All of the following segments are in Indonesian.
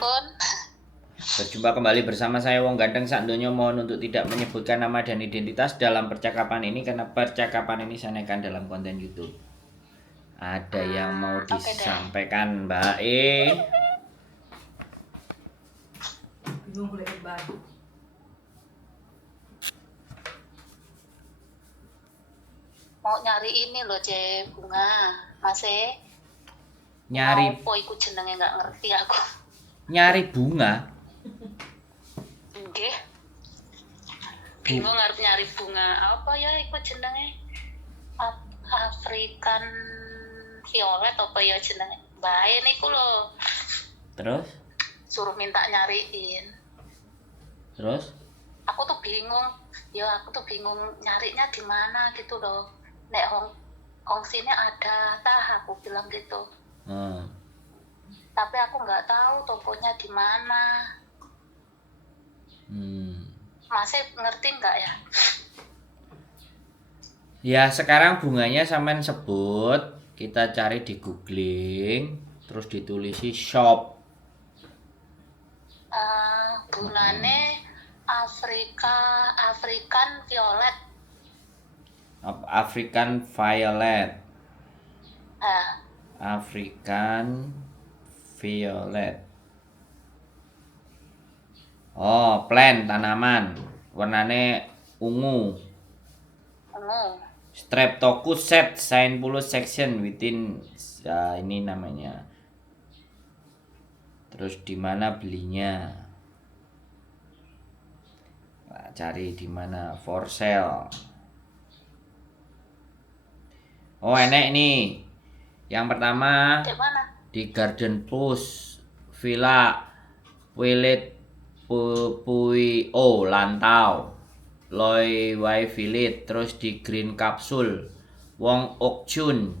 Pun. Berjumpa kembali bersama saya Wong Ganteng Sakdonya. Mohon untuk tidak menyebutkan nama dan identitas dalam percakapan ini karena percakapan ini saya naikkan dalam konten YouTube. Ada yang mau disampaikan Mbak E? Mau nyari ini loh, bunga. Mas Nyari apa iku jenenge nggak ngerti aku. Nyari bunga? Nggih. Bingung arep nyari bunga. Apa ya iku jenenge? African violet apa ya jenenge? Bae niku lho. Terus? Suruh minta nyariin. Terus? Aku tuh bingung. Ya aku tuh bingung nyarinya di mana gitu loh. Nek Hong sini ada aku bilang gitu. Tapi aku nggak tahu tokonya di mana. Masih ngerti nggak ya? Ya sekarang bunganya sampean sebut, kita cari di googling, terus ditulisi shop. Bungane African violet. African violet. Ah, African violet. Oh, plant tanaman. Warnane ungu. Streptococcus set Sainpulus section within. Ya, ini namanya. Terus di mana belinya? Nah, cari di mana for sale. Oh, enak nih. Yang pertama di mana? di Garden Plus Villa Wilit Puio Lantau Loy Wai Village, terus di Green Capsule Wong Ok Chun,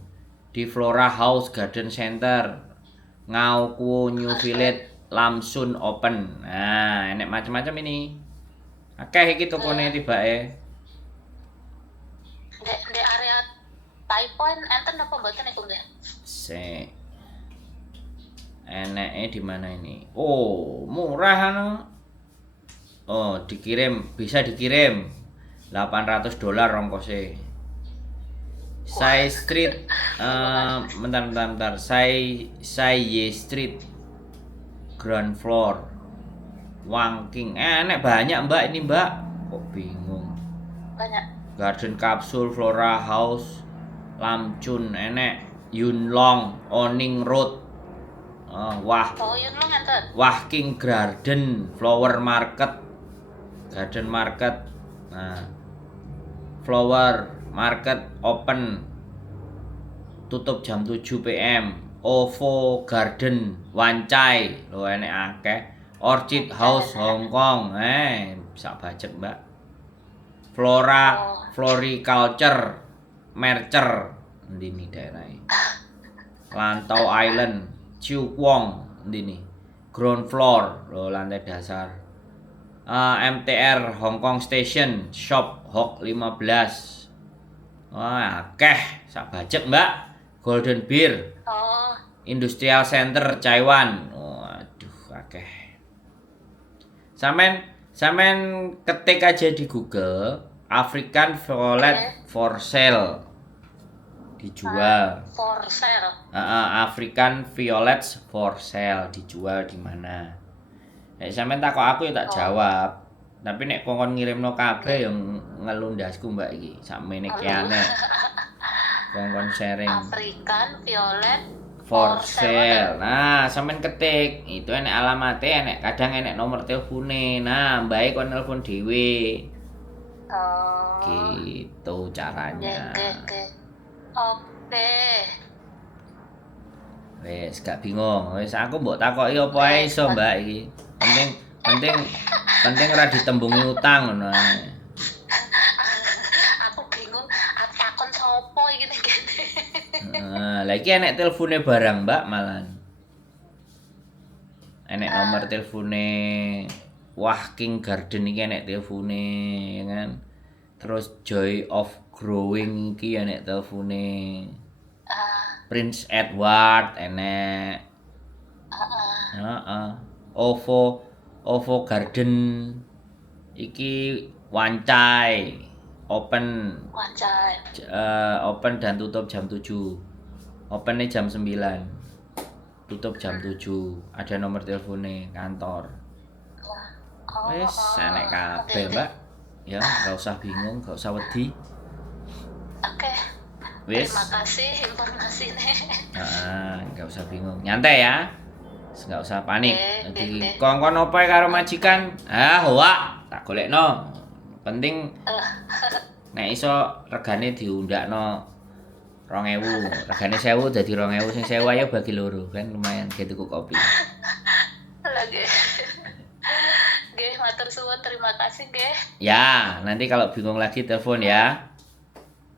di Flora House Garden Center Ngau Kuo New Village Lamsun Open. Nah, enek macam-macam ini. Akeh iki tokone tibake. Di area Thai Point enten apa mboten iku nggih? Sik. Eneke di mana ini? Oh, murah anu. Oh, bisa dikirim. $800 ongkosnya. Sai Street bentar. Sai Street ground floor Wangking. Enek banyak Mbak ini Mbak. Kok bingung. Banyak. Garden Capsule Flora House Lamchun enek Yunlong Oning Road. Yunlong enten. Wahking Garden Flower Market. Garden Market. Nah, Flower Market open, tutup jam 7 PM. OVO Garden Wancai lho enek akeh. Orchid House Hong Kong. Bisa bajek Mbak. Floriculture Mercer ndini daerahnya. Lantau Island Chiu Kwong ndini. Ground floor lho lantai dasar. MTR Hong Kong Station Shop Hok 15. Wah, akeh sak bajek Mbak. Golden Beer. Industrial Center Taiwan. Waduh, akeh. Sampean ketik aja di Google African Violet for sale. Dijual. For sale. African Violets for sale dijual di mana? Sampean takok aku ya tak jawab. Tapi nek kongkon ngirimno kabeh yang ngelundasku Mbak iki. Sakmene kiane. Kongkon sharing. African Violet for sale. Nah, sampean ketik. Itu enek alamate, kadang enek nomor telepone. Nah, Mbak kon nelpon dhewe. Gitu caranya. Oke. Wes gak bingung. Wes aku mbok takoki apa ae iso Mbak iki. Penting ora ditembungi utang ngono ae. Aku bingung aku takon sapa iki ngene. Lah iki enek telpone barang Mbak malan. Enek nomor telpone Wahking Garden iki enek telpone ya kan. Terus Joy of Growing iki enek telpone. Prince Edward enek. OVO Garden iki Wancai open Wajah. open dan tutup jam 7. Opennya jam 9. Tutup jam 7. Ada nomor teleponnya kantor. Oh, Wes enek kabeh, oke. Mbak. Ya, nggak usah bingung, nggak usah wedi. Oke. Wes. Terima kasih informasinya. Nggak usah bingung. Nyantai ya. Nggak usah panik. Oke, Jadi oke. kongkon opo karo majikan? Hoa, tak golekno. Penting nek iso regane diundakno 2000. Regane 1000 dadi 2000, sing 1000 ayo bagi loro kan lumayan ge tuku kopi. Lagi. Nggih, matur suwun, terima kasih nggih. Ya, nanti kalau bingung lagi telepon ya.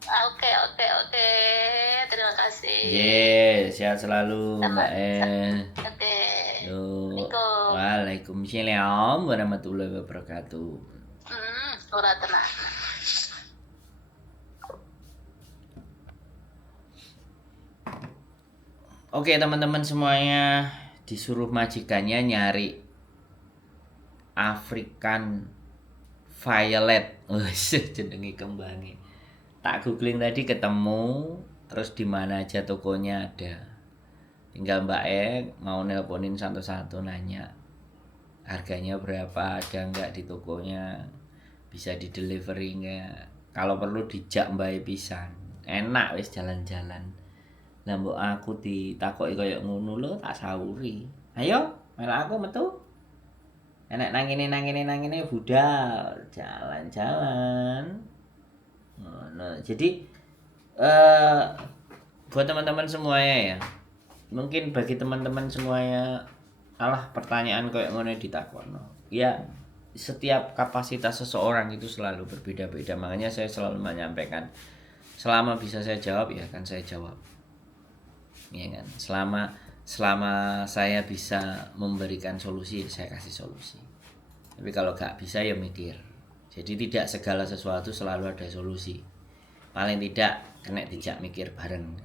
Oke. Terima kasih. Yes, sehat selalu Mbak Oke. Yo. Assalamualaikum. Waalaikumsalam warahmatullahi wabarakatuh. Ora tenang. Oke teman-teman semuanya, disuruh majikannya nyari African Violet. Wes jenenge kembange. Tak googling tadi ketemu, terus di mana aja tokonya ada. Tinggal Mbak mau nelponin satu-satu nanya harganya berapa, ada nggak di tokonya, bisa di delivery nggak. Kalau perlu dijak Mbak pisan. Enak wis jalan-jalan. Lah mbok aku ditakoki koyo ngono lho tak sawuri. Ayo, melak aku metu. Enak nang ngene budal, jalan-jalan. Nah, jadi buat teman-teman semuanya ya. Mungkin bagi teman-teman semuanya alah pertanyaan koyo ngono ditakokno. Ya, setiap kapasitas seseorang itu selalu berbeda-beda. Makanya saya selalu menyampaikan selama bisa saya jawab ya akan saya jawab. Ya kan, selama saya bisa memberikan solusi saya kasih solusi, tapi kalau gak bisa ya mikir. Jadi tidak segala sesuatu selalu ada solusi, paling tidak kena dijak mikir bareng,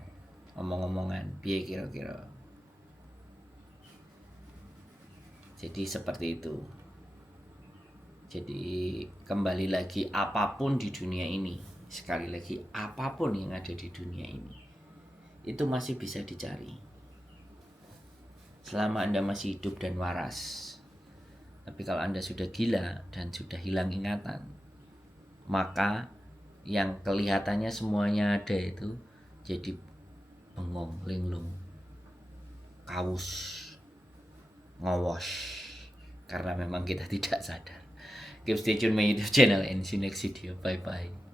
omong-omongan piye kira-kira. Jadi seperti itu. Jadi kembali lagi, apapun di dunia ini, sekali lagi apapun yang ada di dunia ini itu masih bisa dicari selama Anda masih hidup dan waras. Tapi kalau Anda sudah gila dan sudah hilang ingatan, maka yang kelihatannya semuanya ada itu jadi bengong, linglung, kawus, ngowos, karena memang kita tidak sadar. Keep stay tune my YouTube channel and see you next video. Bye bye.